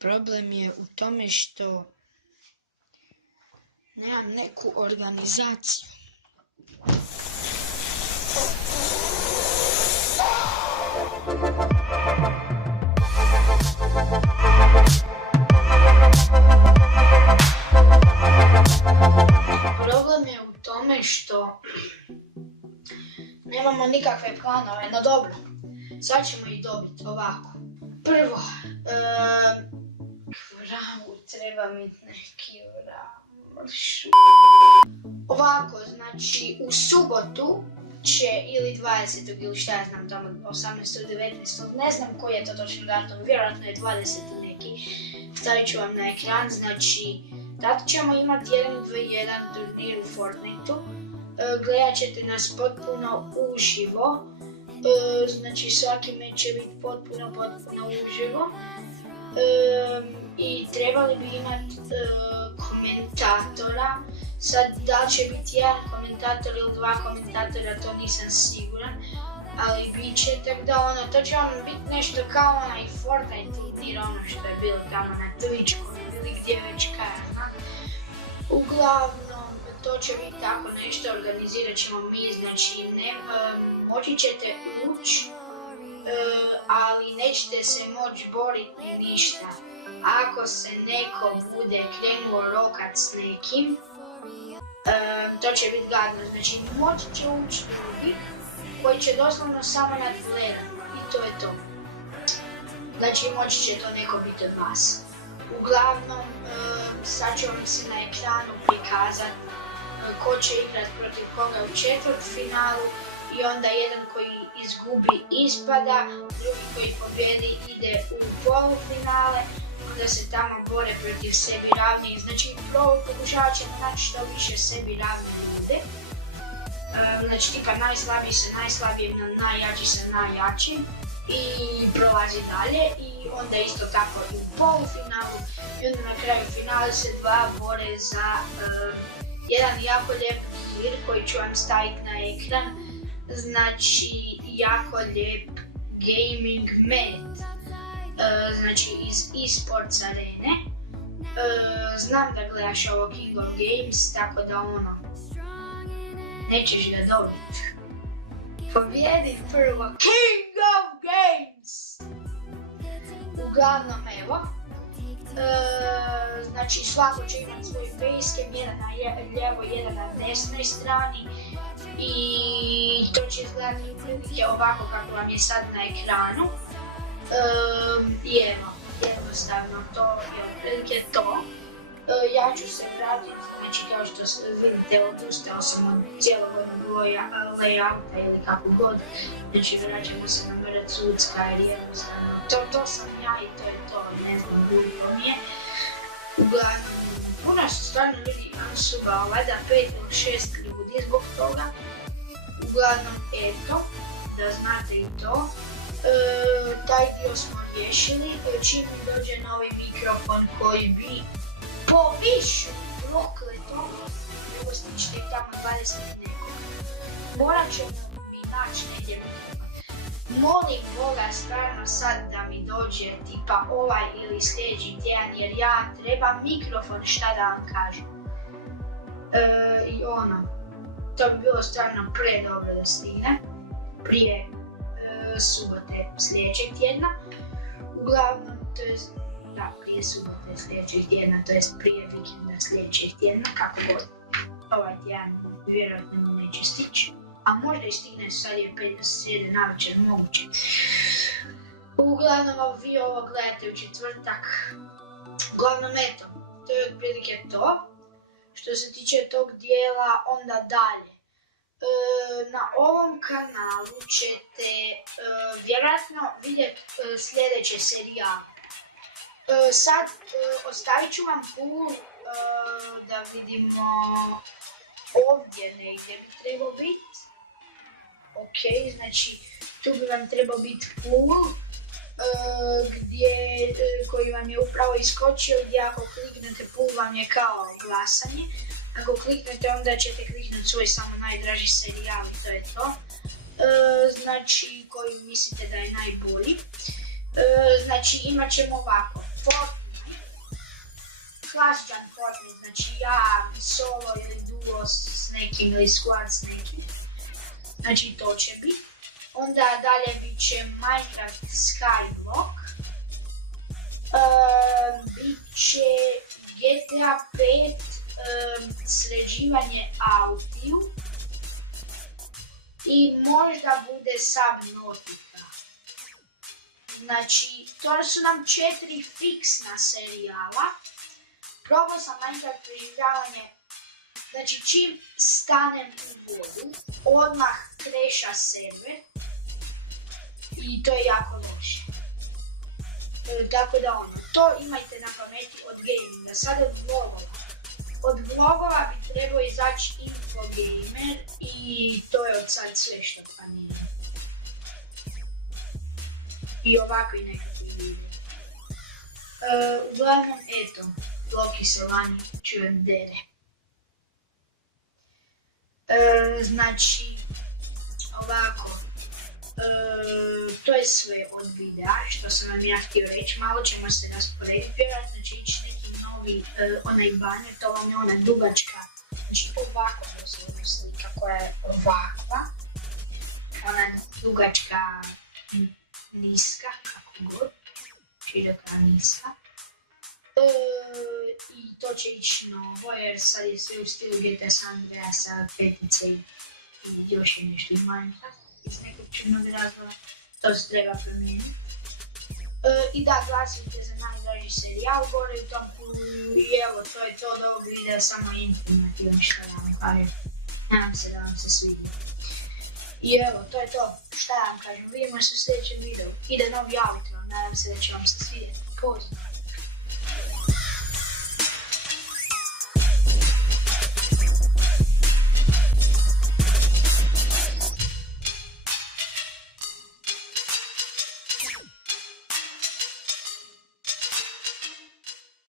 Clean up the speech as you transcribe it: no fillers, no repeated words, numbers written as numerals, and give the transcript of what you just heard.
Problem je u tome što nemam neku organizaciju. Problem je u tome što nemamo nikakve planove, no dobro, sad ćemo ih dobiti ovako. Prvo, vragu, treba mi neki vragu. Ovako, znači u subotu će ili 20. ili šta ja znam tamo 18. 19. ne znam koji je to točno datum, vjerojatno je 20. neki. Stavit ću vam na ekran, znači tad ćemo imati 1v1 turnir u Fortniteu. Gledat ćete nas potpuno uživo, znači svaki meč će biti potpuno uživo. I trebali bi imati komentatora. Sad, da li će biti jedan komentator ili dva komentatora, to nisam siguran, ali bit će, tako da to će biti nešto kao onaj Fortnite turnir, ono što je bilo tamo na Twitchu ili gdje već kada. Uglavnom, to će biti tako nešto, organizirat ćemo mi, znači moći ćete ući, ali nećete se moći boriti ništa. Ako se neko bude krenuo rokat s nekim, to će biti gadno, znači moći će ući ljudi koji će doslovno samo nadgledati i to je to. Znači moći će to neko biti od vas. Uglavnom, sad ću vam se na ekranu prikazati ko će igrati protiv koga u četvrtfinalu i onda jedan koji izgubi ispada, drugi koji pobjedi ide u polufinale, onda se tamo bore protiv sebi ravnih, znači pokušavat ćemo naći što više sebi ravne ljude. Znači tipa najslabiji sa najslabijim, najjači sa najjačim i prolazi dalje i onda isto tako i u polufinalu i onda na kraju finale se dva bore za jedan jako lijep turnir koji ću vam staviti na ekran, znači jako lijep gaming med, znači iz eSports arene. Znam da gledaš ovo King of Games, tako da nećeš ga dobiti. Pobjedi prvo King of Games! Uglavnom evo, znači svako će imati svoj facecam, jedan na lijevo, jedan na desnoj strani i to će izgledati prilike ovako kako vam je sad na ekranu. I evo, jednostavno to je otprilike to. Ja ću se vratiti, znači kao što vidite odustao sam od cijelog layouta ili kako god, znači vraćamo se na mrad Zucka jer jednostavno to sam ja i to je to, ne znam koliko mi je. Uglavnom, puno se stvarno ljudi unsubao, valjda 5 ili 6 ljudi zbog toga. Uglavnom, eto, da znate i to. Taj dio smo riješili, čim mi dođe novi mikrofon koji bi povišu prokletom, nego stičite tamo 20 nekog. Morat ćemo mi naći negdje mikrofon. Molim Boga stvarno sad da mi dođe tipa ovaj ili sljedeći tjedan jer ja trebam mikrofon, šta da vam kažem. I to bi bilo stvarno predobro da stigne prije subote sljedećeg tjedna. Uglavnom, to je prije subote sljedećeg tjedna, to jest prije vikenda sljedećeg tjedna, kako god. Ovaj tjedan vjerojatno mi neće stići, a možda i stigne, sad je 5 srijede navečer moguće. Uglavnom, vi ovo gledate u četvrtak. Uglavnom, eto, to je otprilike to. Što se tiče tog dijela, onda dalje. Na ovom kanalu ćete vjerojatno vidjeti sljedeće serijale. Sad ostavit ću vam pool da vidimo ovdje negdje bi trebao biti. Ok, znači tu bi vam trebao biti pool koji vam je upravo iskočio gdje ako kliknete pool vam je kao glasanje. Ako kliknete onda ćete kliknuti svoj samo najdraži serijal i to je to. Znači koji mislite da je najbolji. Znači imat ćemo ovako, Fortnite, klasičan Fortnite, znači ja solo ili duo s nekim ili squad s nekim, znači to će biti. Onda dalje bit će Minecraft Skyblock, bit će GTA 5 sređivanje autiju i možda bude Subnautica. Znači, to su nam 4 fiksna serijala. Probao sam Minecraft preživljavanje, znači čim stanem u vodu, odmah kreša server i to je jako loše. Tako da to imajte na pameti od gaminga. Sad od vlogova. Od vlogova bi trebao izaći Infogamer i to je od sad sve što planiram. I ovakvi nekakvi video. Uglavnom, eto, Loki se vani čujem dere. Znači, ovako, to je sve od videa što sam vam ja htio reći, malo ćemo se rasporediti, vjerojatno će ići neki novi onaj banner, to vam je ona dugačka, znači ovako doslovno slika koja je ovakva, ona dugačka niska, kako god, široka niska. I to će ići novo jer sad je sve u stilu GTA San Andreasa, petice i još je nešto iz Minecraft. Iz nekog čudnog razloga, to se treba promijeniti. I da, glasujte za najdraži serijal gore u tom i evo, to je to od ovog videa, samo informativno što ja vam kažem. Nadam se da vam se svidi. I evo, to je to, šta ja vam kažem, vidimo se u sljedećem videu. Ide novi outro, nadam se da će vam se svidjeti. Pozdrav!